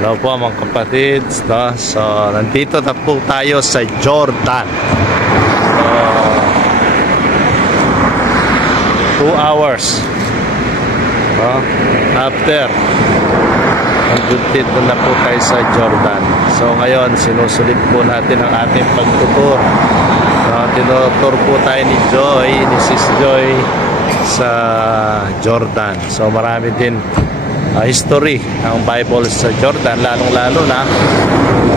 Hello po mga kapatid, no? So nandito na po tayo sa Jordan. So 2 hours, no? After nandito na po tayo sa Jordan. So ngayon sinusulit po natin ang ating pagtutur. Tinutur po tayo ni Joy, ni Sis Joy sa Jordan. So marami din history ng Bible sa Jordan, lalong-lalo na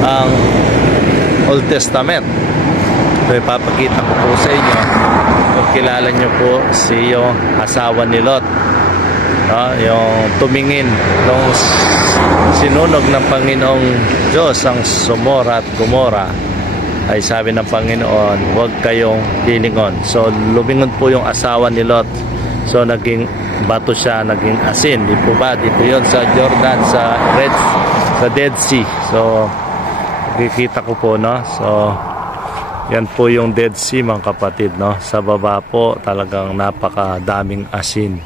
ang Old Testament. So ipapakita ko po sa inyo kung kilala nyo po si yung asawa ni Lot, yung tumingin nung sinunog ng Panginoong Diyos ang Sodoma at Gomora. Ay sabi ng Panginoon, huwag kayong lilingon. So lumingon po yung asawa ni Lot. So naging bato siya, naging asin. Di po ba? Dito yun sa Jordan, sa Dead Sea. So nakikita ko po, no? So yan po yung Dead Sea mga kapatid, no? Sa baba po talagang napakadaming asin.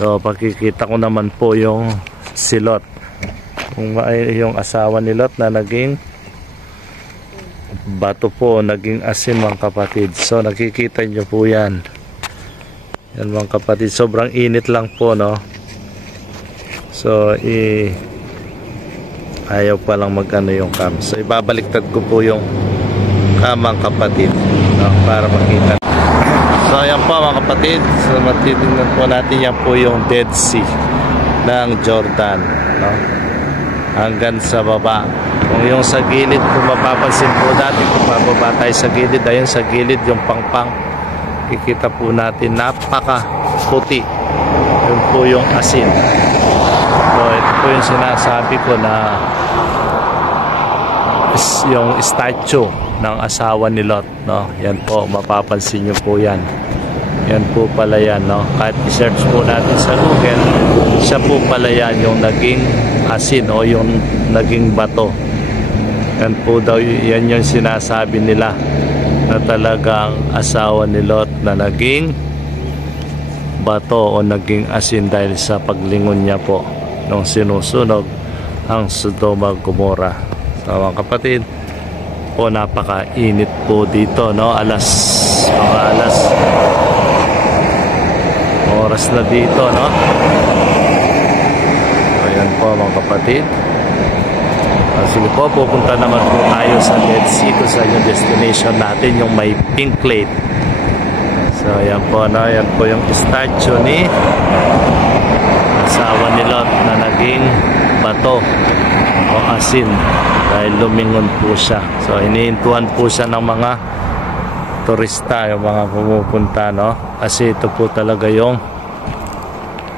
So pagkikita ko naman po yung si Lot, yung asawa ni Lot na naging bato po, naging asin mga kapatid. So nakikita nyo po yan. Yan mga kapatid, sobrang init lang po, no? So ayaw pa lang magano yung cam. So ibabaliktad ko po yung cam mga kapatid, no? Para makita. So ayan po mga kapatid, so matitingnan po natin, yan po yung Dead Sea ng Jordan, no? Hanggang sa baba. Kung yung sa gilid, kung mapapansin po dati, kung mababa tayo sa gilid, ayun sa gilid yung pangpang, kikita po natin napaka puti. Yun po yung asin. So ito po yung sinasabi ko na yung statue ng asawa ni Lot, no? Yan po, mapapansin nyo po yan. Yan po pala yan, no? Kahit i-search po natin sa Google, siya po pala yan yung naging asin o yung naging bato. Yan po daw, yan yung sinasabi nila na talagang asawa ni Lot na naging bato o naging asin dahil sa paglingon niya po nung sinusunog ang Sodoma Gomora. So mga kapatid po, napakainit po dito, no? Alas oras na dito, no? So ayan po mga kapatid. Sige po, pupunta naman po tayo sa Dead Sea, sa yung destination natin, yung may pink plate. So ayan po, no? Ayan po yung statue ni asawa ni Lot na naging bato o asin dahil lumingon po siya. So iniintuan po siya ng mga turista, yung mga pumupunta, no? Kasi ito po talaga yung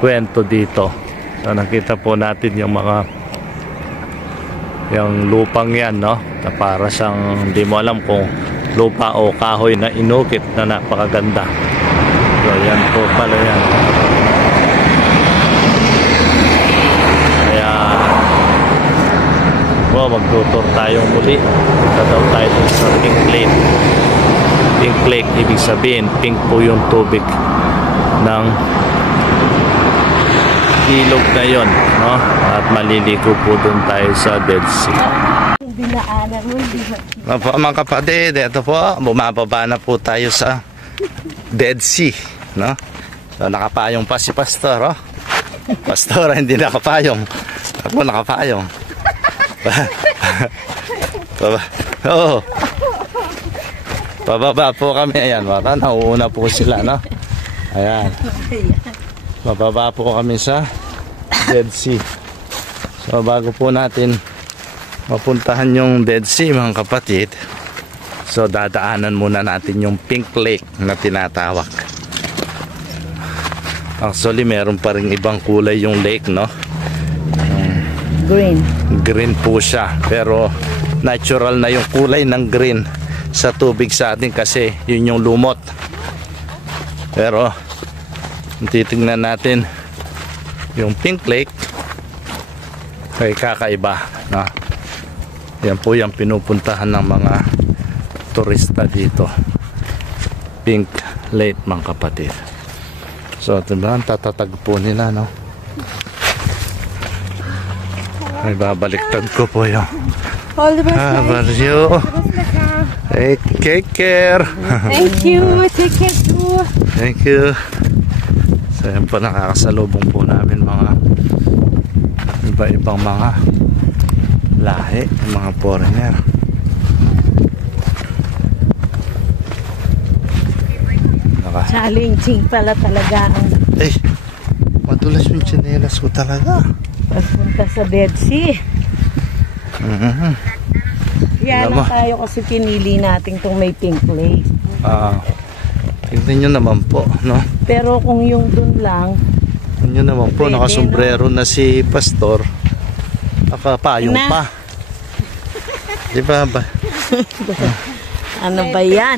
kwento dito. So nakita po natin yung mga yung lupang yan, no? Na para siyang hindi mo alam kung lupa o kahoy na inukit na napakaganda. So yan po pala yan. Kaya magtutur tayong muli. Punta daw tayo sa Pink Lake. Pink Lake, ibig sabihin pink po yung tubig ng ilog na yon, no? At maliligo po doon tayo sa Dead Sea. Mga kapatid, ito po, bumababa na po tayo sa Dead Sea, no? So nakapayong pa si Pastor, oh. Pastor hindi nakapayong. Ako nakapayong. Oh. Pababa po kami, ayan, mara, nauuna po sila, no? Ayan. Mababa po kami sa Dead Sea. So bago po natin mapuntahan yung Dead Sea mga kapatid, so dadaanan muna natin yung Pink Lake na tinatawag. Actually meron pa rin ibang kulay yung lake, no? Green po siya, pero natural na yung kulay ng green sa tubig sa atin kasi yun yung lumot. Pero titingnan natin yung Pink Lake, ay kakaiba, no? Yan po yung pinupuntahan ng mga turista dito, Pink Lake mga kapatid. So diba, tatatag po nila, no? Ay, babaliktad ko po yung All the best. value. Hey, take care. Thank you. Take care too. Thank you. So yan po, nakakasalubong po namin mga iba-ibang mga lahi, mga foreigner. Challenging pala talaga ang madulas yung tsinelas ko talaga. pagpunta sa Dead Sea. Yan Alam mo, na tayo kasi pinili natin itong may pink place. tignan nyo naman po, no? Pero kung yung dun lang, Tignan nyo naman po, pwede, nakasombrero na si Pastor. Nakapayong Na. pa. Di ba ba? ano ba yan?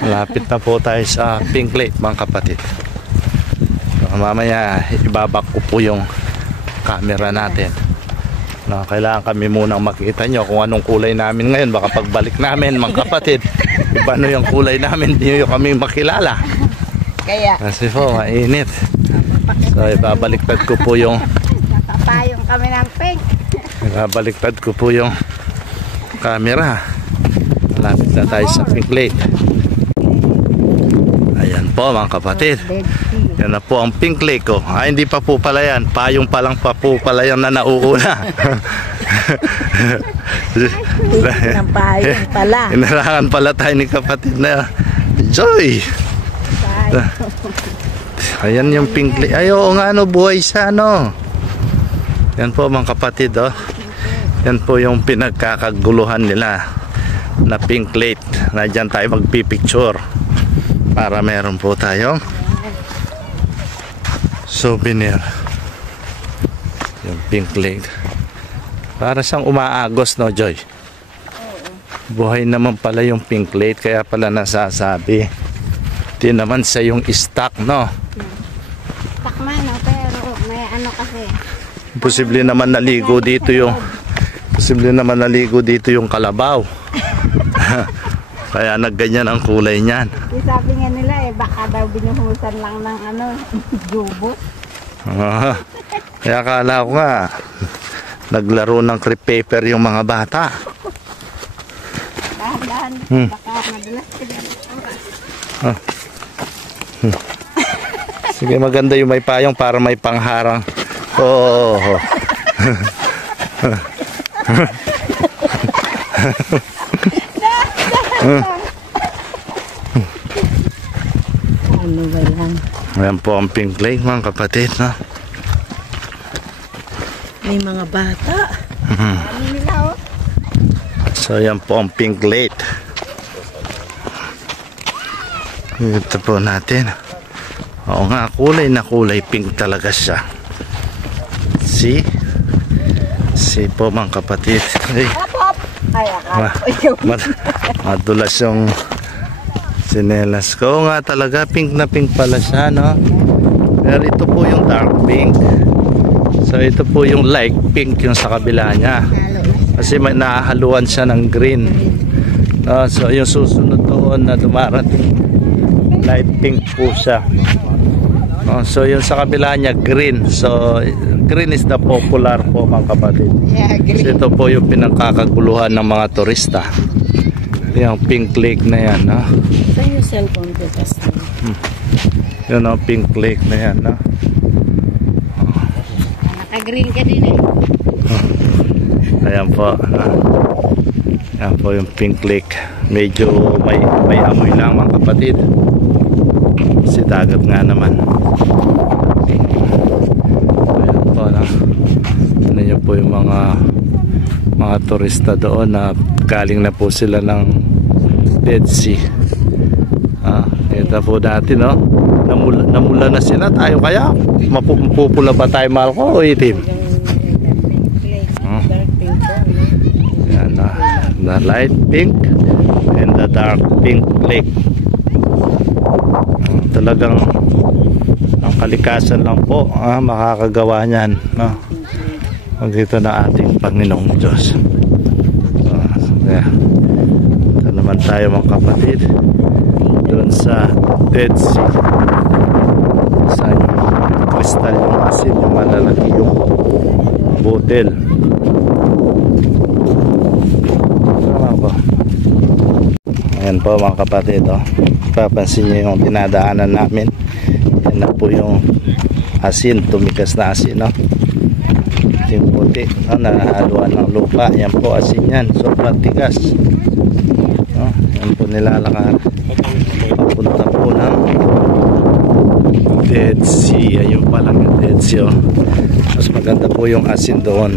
Malapit na po tayo sa Pink Lake, mga kapatid. So, mamaya ibabak ko po yung camera natin. No, kailangan kami munang makita nyo kung anong kulay namin ngayon. Baka pagbalik namin, mga kapatid, iba no yung kulay namin, di nyo kami makilala. Kaya Kasi po, mainit. So ibabaliktad ko po yung napapayong kami ng pink. ibabaliktad ko po yung camera. Malapit na tayo sa Pink Lake. Ayan po, mga kapatid. Yan na po ang Pink Lake ko. Hindi pa po pala yan. Payong pa lang pa po pala yan na nauuna. Ng payong pala. Inarangan pala tayo ni kapatid na Joy. Ayan yung Pink Lake. Ay, oo nga, no, buhay siya, no. Yan po, mga kapatid, oh. Yan po yung pinagkakaguluhan nila na Pink Lake. Na dyan tayo magpipicture para meron po tayong souvenir. Yung Pink Lake. Para siyang umaagos, no, Joy? Buhay naman pala yung Pink Lake, kaya pala nasasabi. Di naman sa yung stock, no? Stock man, no? Pero may ano kasi. Posible naman naligo dito yung kalabaw. Kaya nagganyan ang kulay niyan. Sabi nga nila baka daw binuhusan lang ng ano, jubo. Kaya akala ko nga naglaro ng crepe paper yung mga bata. Dahan-dahan, baka madalas sila. Sige, maganda yung may payong para may pangharang. Oo. Ano ba yan? Ayan po ang Pink Lake, mga kapatid, no? May mga bata. Ano nila, oh? So yan po ang Pink Lake. Ito po natin. Oo nga, kulay na kulay pink talaga siya. See po, mga kapatid. Ay, Ay, madulas yung sinelas ko. Oo nga talaga, pink na pink pala siya, no? Pero ito po yung dark pink. So ito po yung light pink yung sa kabila niya. Kasi may nahahaluan siya ng green. So yung susunod doon na dumarating, light pink po siya. So yung sa kabila niya green. So green is the popular po, mga kapatid. Yeah, So, ito po yung pinangkakaguluhan ng mga turista. Yung Pink Lake na yan, no? Ito yung cellphone ko kasi. Yun ang Pink Lake na yan, no? naka-green ka din Ayan po, no? Ayan po yung Pink Lake. Medyo may amoy lang, mga kapatid. Kasi dagat nga naman. Ayan po, no? Ano yun po yung mga turista doon na galing na po sila ng Dead Sea. Ito po natin, no? Namula na sila. Tayo kaya? Mapupula ba tayo, mahal ko, o itim? Yan, the light pink and the dark pink lake. Talagang ang kalikasan lang po makakagawa niyan, no? Magdito na ating Panginoong Diyos. Kaya ito naman tayo, mga kapatid, doon sa Dead Sea. Sa kristal yung asin, yung malalaki yung butil. Tama ba? Ayan po mga kapatid, oh. Papansin nyo yung dinadaanan namin. Yan na po yung asin, tumigas na asin, no? Yung puti, no? Nahaluan ng lupa. Yan po asin yan, sobrang tigas, no? Yan po nilalakad papunta po ng Dead Sea. Ayun pa lang yung Dead Sea, oh. Mas maganda po yung asin doon.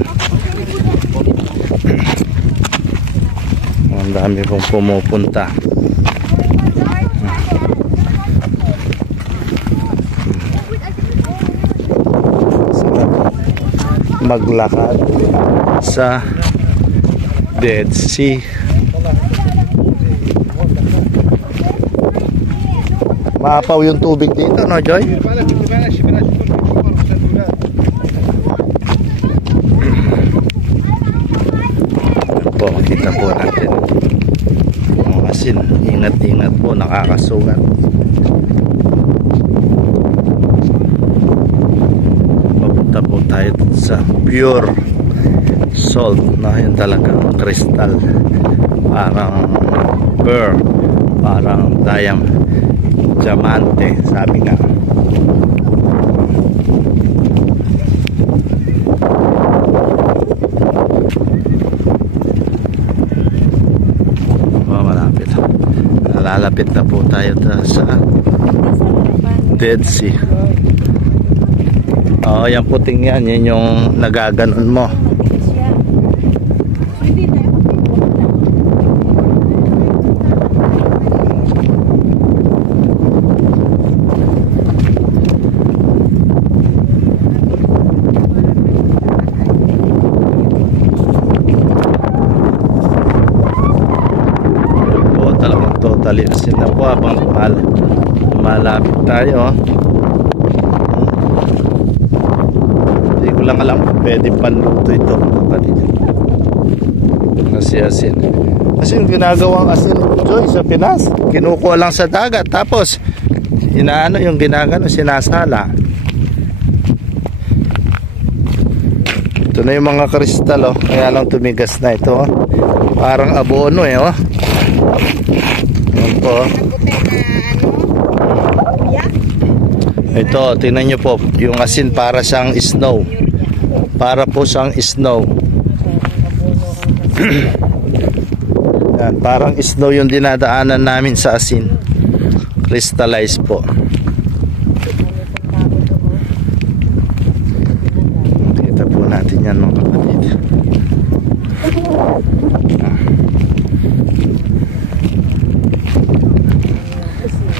Ang dami pong pumupunta. Maglakad sa Dead Sea. Maapaw yung tubig dito, no, Joy? Po, makita po natin ang asin. Ingat-ingat po, nakakasugat. Papunta po tayo sa pure salt, na yun talagang kristal, parang pearl, parang diamante, sabi nga. Lalapit na po tayo sa Dead Sea. Oo, yung puting yan, yun yung nagaganon mo. Totally asin na po habang malapit tayo. Hindi ko lang alam kung pwede panluto ito, kapatid. Kasi asin. Kasi yung ginagawang asin, Joy, sa Pinas, kinukuha lang sa dagat, tapos inaano yung ginagano, sinasala. Ito na yung mga kristal, oh. Kaya lang tumigas na ito, oh. Parang abono, eh, oh. Yan po. Ito, tingnan nyo po, yung asin para siyang snow. Para po siyang snow. Yan, parang snow yung dinadaanan namin sa asin. Crystallized po. Kita po natin yan, mga kapatid.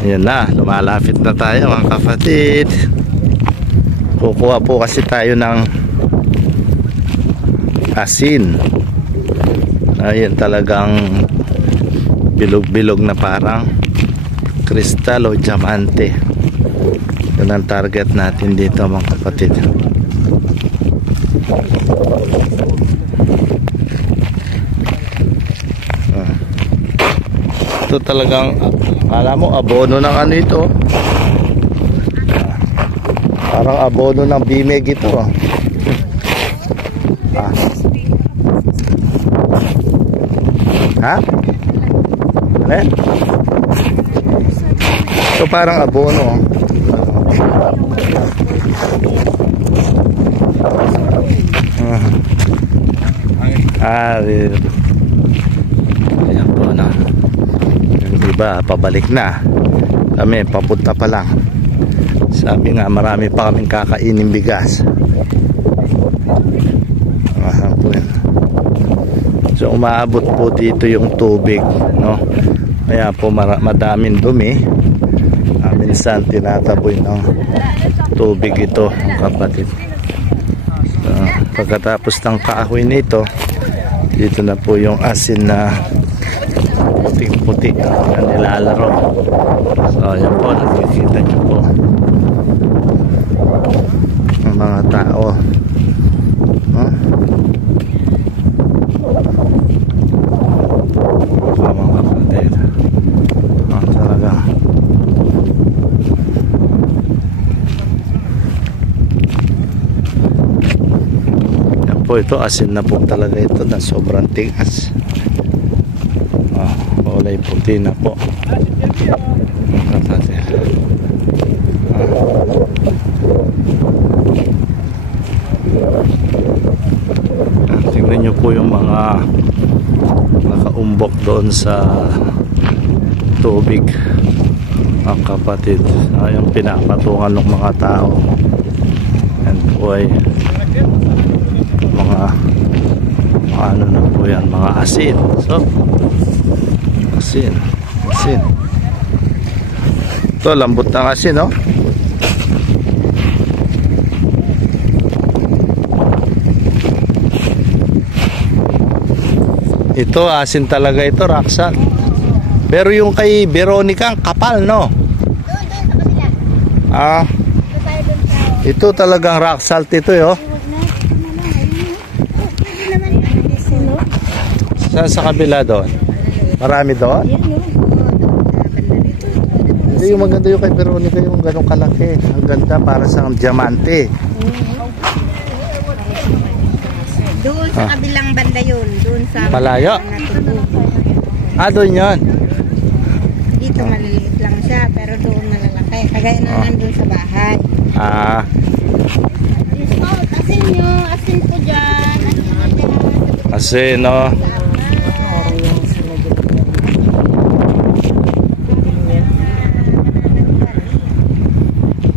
Ayan na, lumalapit na tayo, mga kapatid. Kukuha po kasi tayo ng asin. Ayan, talagang bilog-bilog na parang kristal o diamante. Yun ang target natin dito, mga kapatid. Ito talagang, alam mo, abono ng ano ito. Parang abono ng bimeg ito. Ha? Ano? Ito parang abono. Ayan po na. Iba pabalik na, kami papunta pa lang. Sabi nga marami pa kaming kakainin bigas. Po yan. So umaabot po dito yung tubig, no? Kaya po madaming dumi. Minsan tinataboy ng tubig ito, kapatid. So, pagkatapos ng kahoy nito, dito na po yung asin na puting-puti na nilalaro. So yan po, nakikita nyo po ang mga tao, huh? Mga kapatid, talaga po ito, asin na po talaga ito na sobrang tigas. Kulay puti na po. Tingnan nyo po yung mga nakaumbok doon sa tubig, mga kapatid. Yung pinapatungan ng mga tao. Yan po ay mga ano na po yan, mga asin. So asin. Ito, lambot ng asin, no? Ito, asin talaga ito, Raksan. Pero yung kay Veronica, ang kapal, no? Ito talagang rock salt ito, oh. Sa kabila doon? Marami doon? Hindi, yung maganda yung kay Veronica, yung ganong kalaki. Ang ganda, para sa diamante. Doon sa kabilang banda yun. Doon sa malayo? Doon yun. Dito maliliit lang siya, pero doon malalaki. Kagaya na nandun sa bahay. Asin nyo, asin po dyan. Asin, no?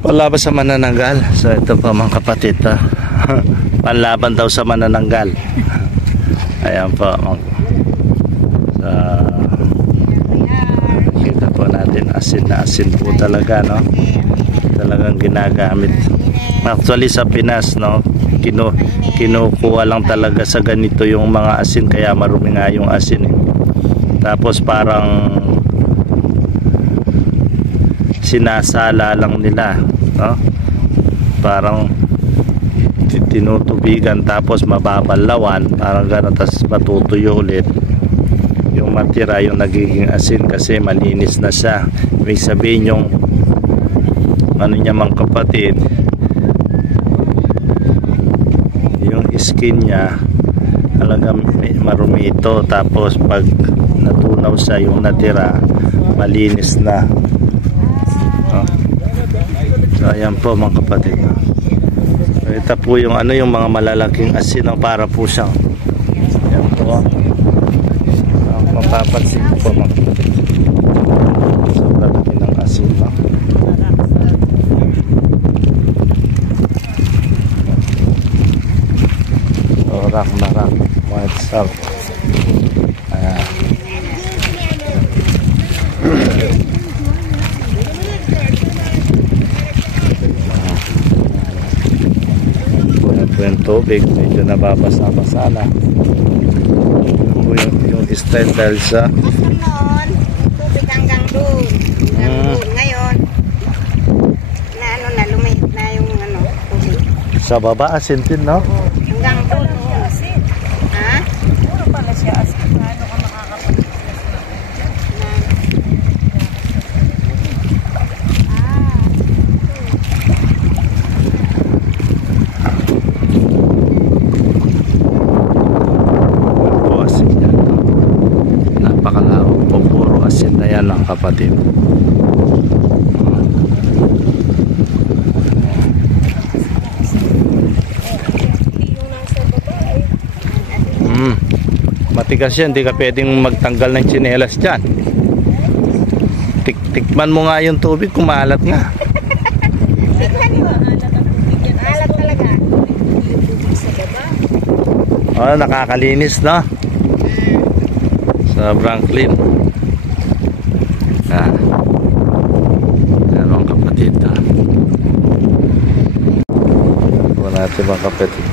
Panlaban sa manananggal. So ito pa mga kapatid, panlaban daw sa manananggal. Ayan po. Kita po natin, asin na asin po talaga, no? Talagang ginagamit. Actually sa Pinas, no, kinukuha lang talaga sa ganito yung mga asin, kaya marumi nga yung asin, eh. Tapos parang sinasala lang nila, no? Parang tinutubigan tapos mababalawan, parang gano'n, tapos matutuyo ulit yung matira, yung nagiging asin, kasi malinis na siya. Ibig sabihin yung ano niya mga kapatid, yung skin niya talagang marumi ito, tapos pag natunaw siya, yung natira malinis na. So ayan po mga kapatid, so, ito po yung ano, yung mga malalaking asin, para po siyang, ayan po, mapapansin po mga kapatid, sobrang laki ng asin, no? Rock na rock, white salt. Yung tubig medyo nababasa-basa na. Yung style dahil sa noon, tubig hanggang doon. Ngayon, na ano na, lumit na yung ano, tubig. Sa baba, asin din, no? Hanggang doon. Asin. Ha? Puro pala siya asin. Paano ka makakapagpapos na? Napakalawak po, puro asin na yan ang kapatid. Matigas yan, hindi ka pwedeng magtanggal ng tsinelas dyan. Tikman mo nga yung tubig kung maalat nga. Alat talaga. Nakakalinis, no? Sobrang clean. Yan mga kapatid, ito natin mga kapatid.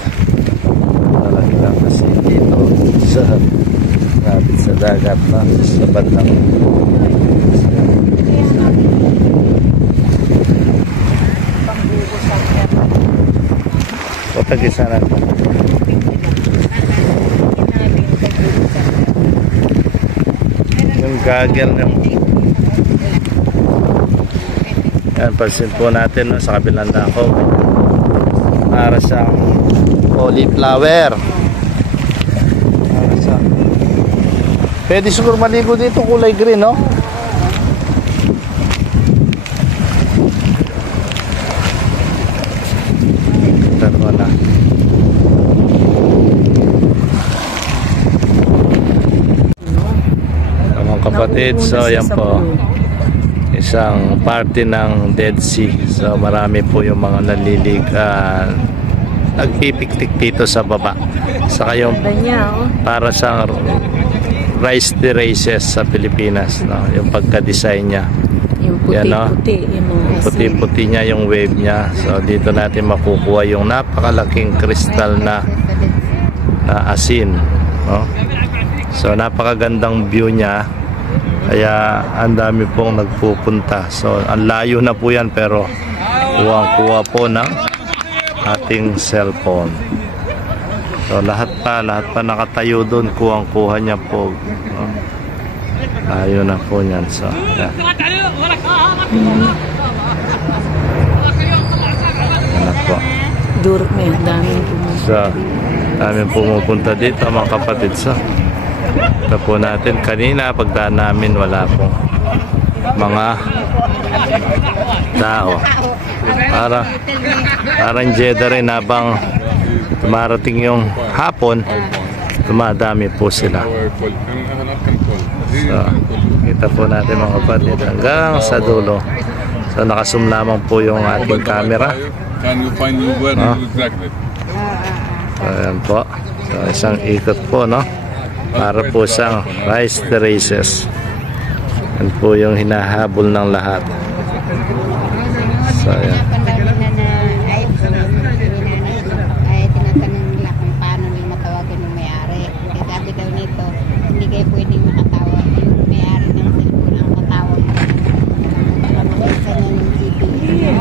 Malaki lang kasi dito sa lapit sa dagat, na sa bandang patagisa na yung gagel ng yan, pansin po natin, no, sa kabilang dako Para sa cauliflower. Para sa... Pwede siguro maligo dito, kulay green, no? Ito na. Mga kapatid, so yan po. Isang party ng Dead Sea. So marami po yung mga nagpipiktik dito sa baba. Saka yung para sa rice terraces sa Pilipinas, no? Yung pagka-design niya. Yung puti-puti. Puti-puti niya yung wave niya. So dito natin makukuha yung napakalaking kristal na asin, no? So napakagandang view niya. Kaya ang dami pong nagpupunta. So ang layo na po yan, pero kuha po ng ating cellphone. So lahat pa nakatayo doon, kuha niya po, no? Layo na po yan. So yan. Yan na po. Durok na yun, daming pumunta. So daming pumupunta dito mga kapatid. So ito po natin, kanina pagdaan namin wala pong mga tao. Parang Jeddah rin, habang dumarating yung hapon, dumadami po sila. So kita po natin mga kapatid hanggang sa dulo. So nakasum lamang po yung ating camera. So ayan po. So isang ikot po, no? Para po siyang rice terraces. Yan po yung hinahabol ng lahat. So yan. Ay, tinatanong nila kung paano nila matawagan yung may-ari. Kaya sabi daw nito, hindi kayo pwedeng makatawag. Yung may-ari ng cellphone ang katawag. Para makita niya yung GPS.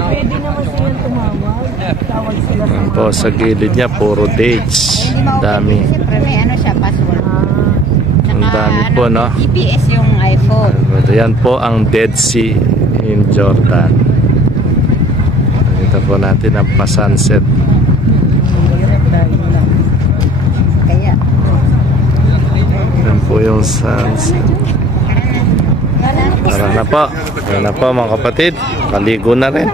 Pwede naman silang tumawag. Tawag sila sa Yan po, sa gilid niya puro dates. Dami. Siyempre may ano siya, password. Ang dami po, no? GPS yung iPhone. Yan po ang Dead Sea in Jordan. Ito po natin ang pa-sunset. Kaya. Yan po yung sunset. Tara na po. Tara na po mga kapatid. Kaligo na rin.